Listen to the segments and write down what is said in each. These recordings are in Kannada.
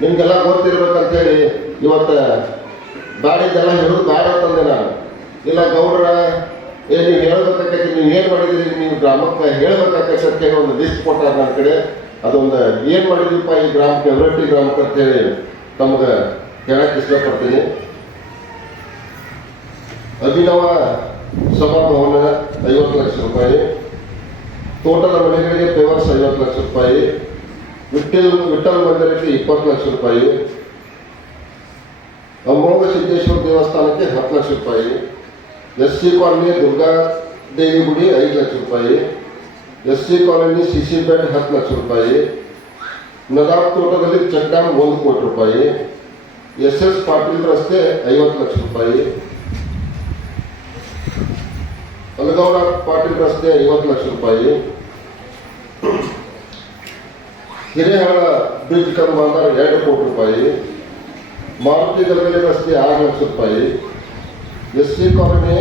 ನಿಮಗೆಲ್ಲ ಗೊತ್ತಿರ್ಬೇಕಂತೇಳಿ ಇವತ್ತು ಗಾಡಿದೆಲ್ಲ ಹೇಳೋದು ಬೇಡ ಅಂತಂದೆ ನಾನು. ಇಲ್ಲ ಗೌಡ್ರ ನೀವು ಹೇಳ್ಬೇಕಾಕೈತಿ, ನೀವು ಏನು ಮಾಡಿದ್ರಿ, ನೀವು ಗ್ರಾಮಕ್ಕೆ ಹೇಳ್ಬೇಕಾಕೈತಿ ಅಂತೇಳಿ ಒಂದು ಲಿಸ್ಟ್ ಕೊಟ್ಟಾರ ನನ್ನ ಕಡೆ. ಅದೊಂದು ಏನು ಮಾಡಿದ್ವಿಪ್ಪ ಈ ಗ್ರಾಮಕ್ಕೆ, ಎವರಟ್ಟಿ ಗ್ರಾಮಕ್ಕೆ ಅಂತೇಳಿ ತಮ್ಗೆ ಹೇಳಕ್ಕೆ ಇಷ್ಟಪಡ್ತೀನಿ. ಅಭಿನವ ಸಭಾಭವನ 50 ಲಕ್ಷ ರೂಪಾಯಿ, ತೋಟದ ಮನೆಗಳಿಗೆ ಪೇವರ್ಸ್ 50 ಲಕ್ಷ ರೂಪಾಯಿ, ವಿಠಲ್ ಮಂದಿರಕ್ಕೆ 20 ಲಕ್ಷ ರೂಪಾಯಿ, ಅಮೋಘ ಸಿದ್ದೇಶ್ವರ ದೇವಸ್ಥಾನಕ್ಕೆ 10 ಲಕ್ಷ ರೂಪಾಯಿ, SC ಕಾಲೋನಿ ದುರ್ಗಾ ದೇವಿ ಗುಡಿ 5 ಲಕ್ಷ ರೂಪಾಯಿ, SC colony CC bed 10 lakh ರೂಪಾಯಿ, ನದಾಬ್ ತೋಟದಲ್ಲಿ ಚೆಕ್ ಡ್ಯಾಮ್ 1 ಕೋಟಿ ರೂಪಾಯಿ, SS ಪಾಟೀಲ್ ರಸ್ತೆ 50 ಲಕ್ಷ ರೂಪಾಯಿ, ಅಲಗೌಡ ಪಾಟೀಲ್ ರಸ್ತೆ 50 ಲಕ್ಷ ರೂಪಾಯಿ, ಹಿರೇಹಳ್ಳ ಬ್ರಿಡ್ಜ್ ಕಂಬಾಂತರ 2 ಕೋಟಿ ರೂಪಾಯಿ, ಮಾರುತಿ ಗಲಗಲಿ ರಸ್ತೆ 6 ಲಕ್ಷ ರೂಪಾಯಿ, SC ಕಾಲೋನಿ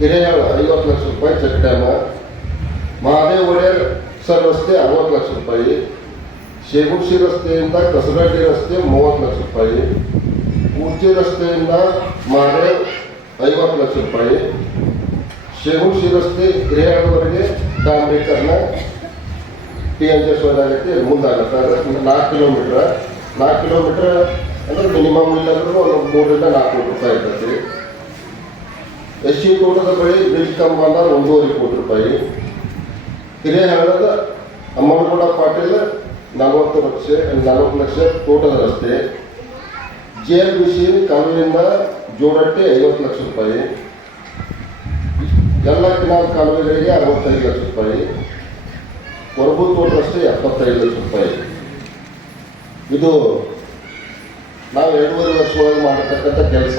ಹಿರೇಹಳ್ಳ 50 ಲಕ್ಷ ರೂಪಾಯಿ check dam, Mahadev Odeyar sir ರಸ್ತೆ 60 ಲಕ್ಷ ರೂಪಾಯಿ, ಶೇಗುಡ್ಸಿ ರಸ್ತೆಯಿಂದ ಕಸರಡ್ಡಿ ರಸ್ತೆ 30 ಲಕ್ಷ ರೂಪಾಯಿ, ಕೂರ್ಚಿ ರಸ್ತೆಯಿಂದ ಮಹಾದೇವ್ 50 ಲಕ್ಷ ರೂಪಾಯಿ, ಶೇಗುಡ್ಸಿ ರಸ್ತೆ ಹಿರೇಹಳ್ಳವರೆಗೆ ಡಾಂಬರೀಕರಣ TNJS ಆಗೈತಿ, ಮುಂದಾಗುತ್ತೆ. ಅದು 4 ಕಿಲೋಮೀಟ್ರ್ ಅಂದ್ರೆ ಮಿನಿಮಮ್ ಇಲ್ಲಾಂದ್ರೂ ಒಂದು 3 ರಿಂದ 4 ಕೋಟಿ ರೂಪಾಯಿ ಇರ್ತೈತಿ. SC ತೋಟದ ಬಳಿ ಬ್ರಿಡ್ಜ್ ಕಂಬ 1.5 ಕೋಟಿ ರೂಪಾಯಿ, ಹಿರೇಹಳ್ಳದ ಅಮ್ಮನಗೌಡ ಪಾಟೀಲ್ 40 ಲಕ್ಷ ತೋಟದ ರಸ್ತೆ, JLBC ಕಾಲುವೆಯಿಂದ ಜೋಡಟ್ಟೆ 50 ಲಕ್ಷ ರೂಪಾಯಿ, ಎಲ್ಲ ಕಿನಾಲ್ ಕಾಲುವೆಗಳಿಗೆ 65 ಲಕ್ಷ ರೂಪಾಯಿ, ಹೊರಬು ತೋಟ ರಸ್ತೆ 75 ಲಕ್ಷ ರೂಪಾಯಿ. ಇದು ನಾವು 2.5 ವರ್ಷ ಒಳಗೆ ಮಾಡತಕ್ಕಂಥ ಕೆಲಸ.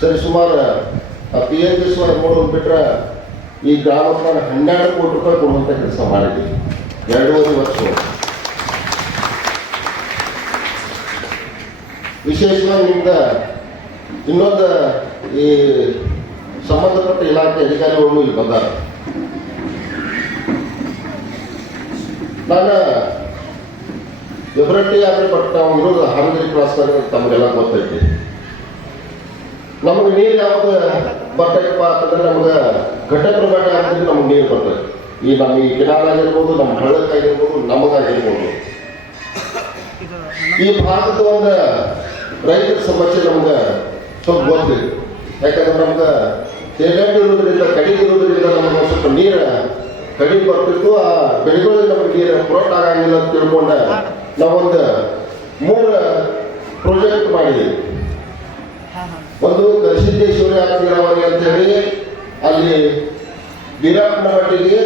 ಸರಿ, ಸುಮಾರು PNJS ನೋಡೋದು ಬಿಟ್ಟರೆ ಈ ಗ್ರಾಮಕ್ಕೆ 12 ಕೋಟಿ ರೂಪಾಯಿ ಕೊಡುವಂಥ ಕೆಲಸ ಮಾಡಿದ್ದೀವಿ 2.5 ವರ್ಷ. ವಿಶೇಷವಾಗಿ ನಿಮ್ದ ಇನ್ನೊಂದು ಈ ಸಂಬಂಧಪಟ್ಟ ಇಲಾಖೆ ಅಧಿಕಾರಿಗಳು ಇಲ್ಲಿ ಬಂದಾರ. ನಾನು ಎವರಟ್ಟಿ ಆದರೆ ಬಟ್ ನಾವು ಇರೋದು ಹಾನಗರಿ ಕ್ರಾಸ್ನಾಗ ತಮಗೆಲ್ಲ ಗೊತ್ತೈತಿ. ನಮಗೆ ನೀರು ಯಾವುದು ಬರ್ತೈತಪ್ಪ ಅಂತಂದ್ರೆ ನಮ್ಗೆ ಘಟಪ್ರಭಾವ ಆಗಿದ್ರೆ ನಮ್ಗೆ ನೀರು ಬರ್ತೈತಿ. ಈ ನಮ್ಮ ಈ ಕಿನಾಲ್ ಆಗಿರ್ಬೋದು, ನಮ್ಮ ಹಳ್ಳಕ್ಕಾಗಿರ್ಬೋದು, ನಮಗಾಗಿರ್ಬೋದು. ಈ ಭಾಗದ ಒಂದು ರೈತರ ಸಮಸ್ಯೆ ನಮ್ಗೆ ಸ್ವಲ್ಪ ಗೊತ್ತಿದೆ. ಯಾಕಂದ್ರೆ ನಮ್ಗೆ ತೇಗಡ್ಡು ಇರೋದ್ರಿಂದ, ಕಡಿಮೆ ಇರೋದ್ರಿಂದ ನಮ್ಗೆ ಸ್ವಲ್ಪ ನೀರು ಕಡಿಮೆ ಬರ್ತಿತ್ತು. ಆ ಬೆಳೆಗಳಿಗೆ ನಮ್ಗೆ ನೀರು ಪುರೋಟ ಆಗಂಗಿಲ್ಲ ಅಂತ ತಿಳ್ಕೊಂಡ ನಾವೊಂದು 3 ಪ್ರಾಜೆಕ್ಟ್ ಮಾಡಿದ್ದೀವಿ. ಒಂದು ಕರಿಸಿದ್ದೇಶ್ವರಿ ನೀರಾವರಿ ಅಂತ ಹೇಳಿ ಅಲ್ಲಿ ವೀರಪ್ಪನ ಮಟ್ಟಿಗೆ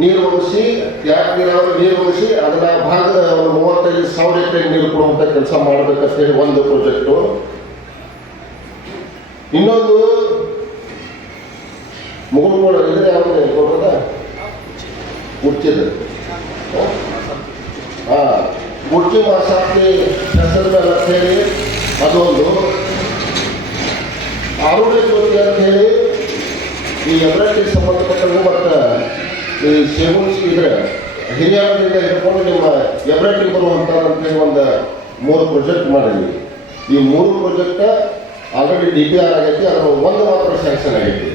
ನೀರು ಒಗಿಸಿ, ಯಾಕೆ ನೀರಾವರಿ ನೀರು ಒಗಿಸಿ ಅದನ್ನ ಭಾಗದ ಒಂದು 35,000 ಎಕರೆ ನೀರು ಕೊಡುವಂಥ ಕೆಲಸ ಮಾಡಬೇಕಂತ ಹೇಳಿ ಒಂದು ಪ್ರಾಜೆಕ್ಟು. ಇನ್ನೊಂದು ಮುಗುಳ್ಗೋಡ ಇದ್ರೆ ಯಾವುದು ಕೊಡೋದ ಮುಚ್ಚಿದ ಮುಚ್ಚಿ ಮಾಸಾಕ್ತಿ ಹೆಸರು ಮೇಲೆ ಅಂತ ಹೇಳಿ ಅದೊಂದು. ಆರೋಗ್ಯ ಜ್ಯೋತಿ ಅಂತ ಹೇಳಿ ಈ ಎವರಟ್ಟಿಗೆ ಸಂಬಂಧಪಟ್ಟಂಗೂ ಮತ್ತು ಈ ಶೇಗುಡ್ಸಿ ಇದ್ರೆ ಹಿರಿಯರಿಂದ ಹಿಡ್ಕೊಂಡು ನಿಮ್ಮ ಎವರಟ್ಟಿಗೆ ಬರುವಂಥದ್ದು ಒಂದು 3 ಪ್ರಾಜೆಕ್ಟ್ ಮಾಡಿದ್ವಿ. ಈ 3 ಪ್ರಾಜೆಕ್ಟ್ ಆಲ್ರೆಡಿ DPR ಆಗೈತಿ. ಅದರ ಒಂದು ಮಾತ್ರ ಸ್ಯಾಂಕ್ಷನ್ ಆಗೈತಿ.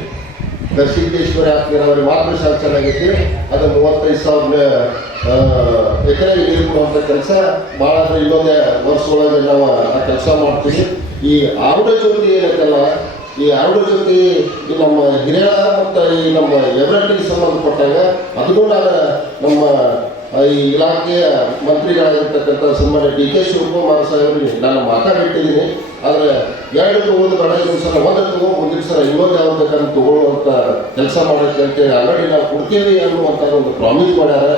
ಕರಿಸಿದ್ದೇಶ್ವರಿ ನೀರಾವರಿ ಮಾತ್ರ ಸ್ಯಾಂಕ್ಷನ್ ಆಗೈತಿ. ಅದು 35,000 ಎಕರೆ ನೀರು ಕೊಡುವಂಥ ಕೆಲಸ ಭಾಳ ಅಂದರೆ ಇನ್ನೊಂದು ವರ್ಷ ಒಳಗೆ ನಾವು ಆ ಕೆಲಸ ಮಾಡ್ತೀವಿ. ಈ ಆರೋಗ್ಯ ಜ್ಯೋತಿ ಏನೈತಲ್ಲ, ಈ ಆರೋಗ್ಯ ಜ್ಯೋತಿ ಈ ನಮ್ಮ ಹಿರಿಯ ಮತ್ತು ಈ ನಮ್ಮ ಎವರಟ್ಟಿಗೆ ಸಂಬಂಧಪಟ್ಟಾಗ ಅದನ್ನು ನಾನು ನಮ್ಮ ಈ ಇಲಾಖೆಯ ಮಂತ್ರಿಗಳಾಗಿರ್ತಕ್ಕಂಥ ಸನ್ಮಾನ್ಯ DK ಶಿವಕುಮಾರ್ ಸಾಹೇಬರಿಗೆ ನಾನು ಮಾತಾಡಿಟ್ಟಿದ್ದೀನಿ. ಆದರೆ 2 ತಗೋದು ಬೇಡ, ಇನ್ನೊಂದು ಸಲ 1 ತಗೋ, ಮುಂದಿನ ಸಲ ಇನ್ನೊಂದು ಯಾವ್ದು ಬೇಕಾದ್ರೆ ತಗೊಳ್ಳುವಂಥ ಕೆಲಸ ಮಾಡೋಕ್ಕೆ ಅಂತೇಳಿ ಆಲ್ರೆಡಿ ನಾವು ಕೊಡ್ತೀವಿ ಅನ್ನುವಂಥ ಒಂದು ಪ್ರಾಮಿಸ್ ಮಾಡ್ಯಾರ.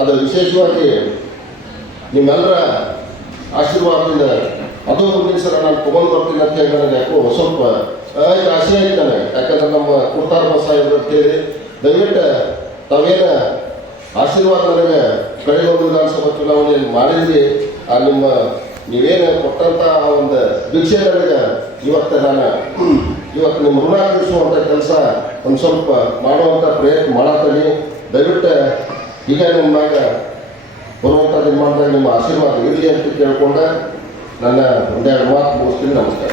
ಅದು ವಿಶೇಷವಾಗಿ ನಿಮ್ಮೆಲ್ಲರ ಆಶೀರ್ವಾದದಿಂದ ಅದು ಮುಂದಿನ ಸಲ ನಾನು ತೊಗೊಂಡು ಬರ್ತೀನಿ ಅಂತ ಹೇಳಿ ನನಗೆ ಯಾಕೋ ಸ್ವಲ್ಪ ಆಸೆ ಆಯ್ತಾನೆ. ಯಾಕಂದ್ರೆ ನಮ್ಮ ಕುರ್ತಾರ ಸಾಹೇಬ್ರು ಅಂತೇಳಿ ದಯವಿಟ್ಟು ತಾವೇನು ಆಶೀರ್ವಾದ ನನಗೆ ಕಳೆದ ಒಂದು ವಿಧಾನಸಭಾ ಚುನಾವಣೆಯಲ್ಲಿ ಮಾಡಿದ್ವಿ. ಆ ನಿಮ್ಮ ನೀವೇನು ಕೊಟ್ಟಂಥ ಆ ಒಂದು ಭಿಕ್ಷೆ ನನಗೆ ಇವತ್ತು ನಿಮ್ಮ ಋಣ ತೀರಿಸುವಂಥ ಕೆಲಸ ಒಂದು ಸ್ವಲ್ಪ ಮಾಡುವಂಥ ಪ್ರಯತ್ನ ಮಾಡತ್ತೀನಿ. ದಯವಿಟ್ಟು ಈಗ ನಿಮ್ಮ ಮ್ಯಾಗ ಬರುವಂಥ ನಿರ್ಮಾಣದಾಗ ನಿಮ್ಮ ಆಶೀರ್ವಾದ ಇರಲಿ ಅಂತ ಕೇಳ್ಕೊಂಡ ನನ್ನ ಒಂದೆರಡು ಮಾತು ಮುಗಿಸ್ತೀನಿ. ನಮಸ್ಕಾರ.